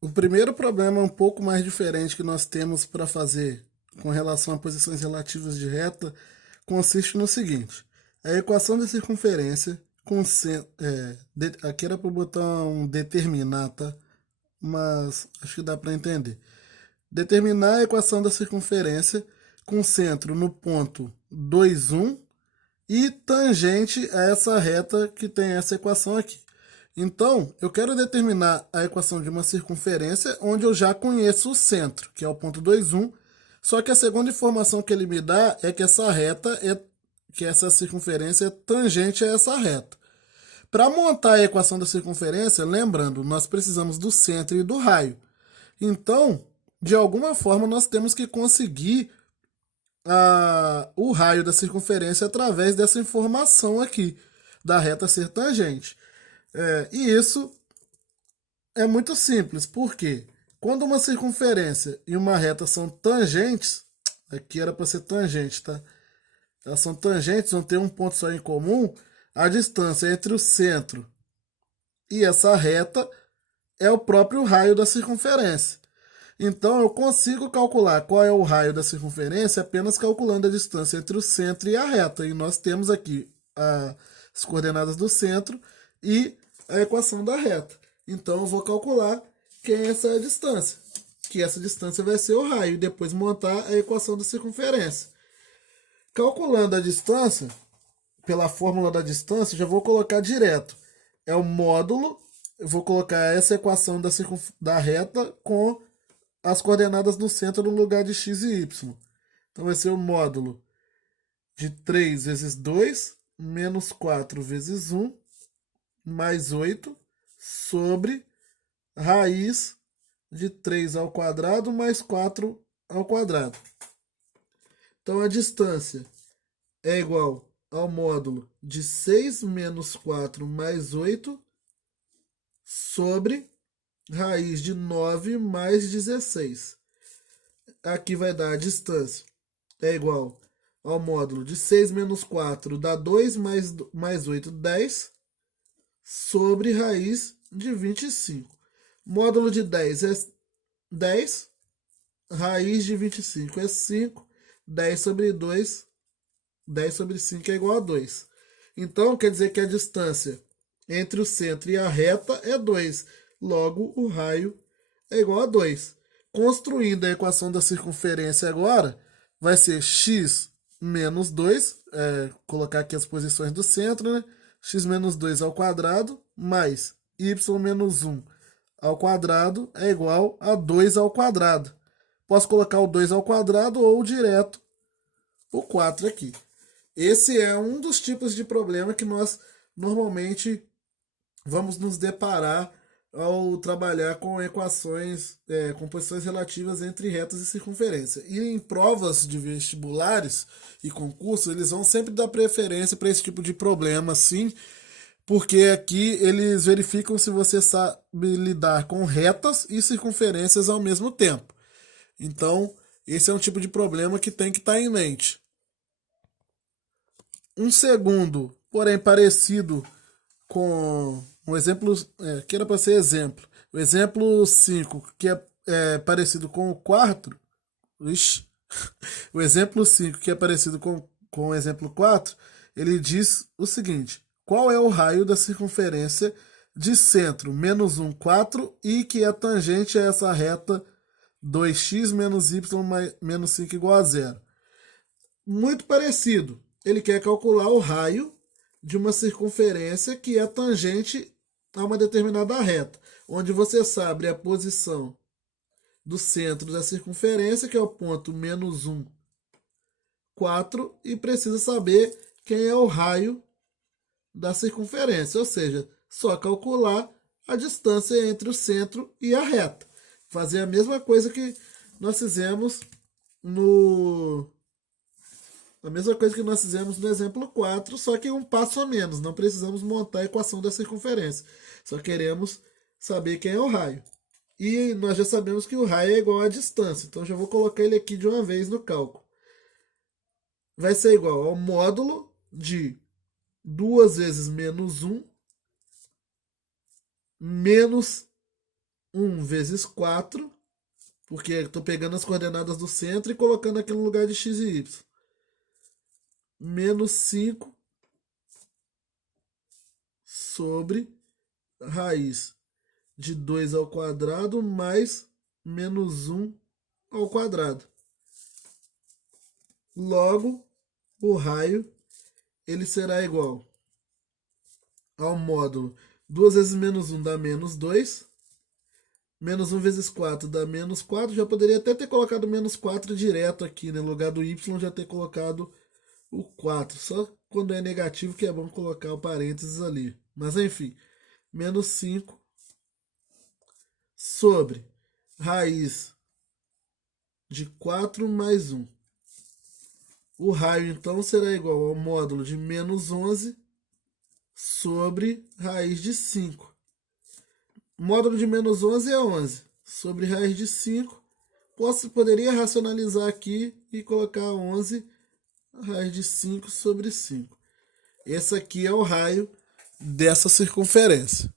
O primeiro problema um pouco mais diferente que nós temos para fazer com relação a posições relativas de reta consiste no seguinte: a equação de circunferência com aqui era para botar um determinar, tá? Mas acho que dá para entender. Determinar a equação da circunferência com centro no ponto 2, 1 e tangente a essa reta que tem essa equação aqui. Então, eu quero determinar a equação de uma circunferência onde eu já conheço o centro, que é o ponto 2, 1. Só que a segunda informação que ele me dá é que essa circunferência é tangente a essa reta. Para montar a equação da circunferência, lembrando, nós precisamos do centro e do raio. Então, de alguma forma, nós temos que conseguir o raio da circunferência através dessa informação aqui, da reta ser tangente. E isso é muito simples, porque quando uma circunferência e uma reta são tangentes, aqui era para ser tangente, tá? Elas são tangentes, vão ter um ponto só em comum, a distância entre o centro e essa reta é o próprio raio da circunferência. Então eu consigo calcular qual é o raio da circunferência apenas calculando a distância entre o centro e a reta. E nós temos aqui as coordenadas do centro e a equação da reta. Então eu vou calcular quem é essa distância, que essa distância vai ser o raio, e depois montar a equação da circunferência. Calculando a distância, pela fórmula da distância, já vou colocar direto. É o módulo, eu vou colocar essa equação da reta com as coordenadas no centro no lugar de x e y. Então vai ser o módulo de 3 vezes 2, menos 4 vezes 1, mais 8, sobre raiz de 3 ao quadrado mais 4 ao quadrado. Então a distância é igual ao módulo de 6 menos 4 mais 8 sobre raiz de 9 mais 16. Aqui vai dar a distância é igual ao módulo de 6 menos 4 dá 2 mais 8, 10, sobre raiz de 25. Módulo de 10 é 10, raiz de 25 é 5, 10 sobre 2, 10 sobre 5 é igual a 2. Então, quer dizer que a distância entre o centro e a reta é 2. Logo, o raio é igual a 2. Construindo a equação da circunferência agora, vai ser x menos 2, colocar aqui as posições do centro, né? X menos 2 ao quadrado, mais y menos 1 ao quadrado é igual a 2 ao quadrado. Posso colocar o 2 ao quadrado ou direto o 4 aqui. Esse é um dos tipos de problema que nós normalmente vamos nos deparar ao trabalhar com equações, com posições relativas entre retas e circunferência. E em provas de vestibulares e concursos, eles vão sempre dar preferência para esse tipo de problema, sim, porque aqui eles verificam se você sabe lidar com retas e circunferências ao mesmo tempo. Então, esse é um tipo de problema que tem que estar em mente. Um segundo, porém parecido com um exemplo, que era para ser exemplo. O exemplo 5 que é parecido com o quarto. Ixi, o exemplo 5 que é parecido com o exemplo 4 ele diz o seguinte: qual é o raio da circunferência de centro menos 1, 4 e que é tangente a essa reta 2x menos y menos 5 igual a zero? Muito parecido. Ele quer calcular o raio de uma circunferência que é tangente a uma determinada reta, onde você sabe a posição do centro da circunferência, que é o ponto menos 1, 4, e precisa saber quem é o raio da circunferência, ou seja, só calcular a distância entre o centro e a reta. Fazer a mesma coisa que nós fizemos no exemplo 4, só que um passo a menos. Não precisamos montar a equação da circunferência. Só queremos saber quem é o raio. E nós já sabemos que o raio é igual à distância. Então já vou colocar ele aqui de uma vez no cálculo. Vai ser igual ao módulo de 2 vezes menos 1 menos 1 vezes 4, porque estou pegando as coordenadas do centro e colocando aqui no lugar de x e y. Menos 5 sobre raiz de 2 ao quadrado mais menos 1 ao quadrado. Logo, o raio ele será igual ao módulo 2 vezes menos 1 dá menos 2. Menos 1 vezes 4 dá menos 4. Já poderia até ter colocado menos 4 direto aqui, né? No lugar do y já ter colocado o 4. Só quando é negativo que é bom colocar o parênteses ali. Mas enfim, menos 5 sobre raiz de 4 mais 1. O raio, então, será igual ao módulo de menos 11 sobre raiz de 5. Módulo de menos 11 é 11. Sobre raiz de 5, poderia racionalizar aqui e colocar 11 raiz de 5 sobre 5. Esse aqui é o raio dessa circunferência.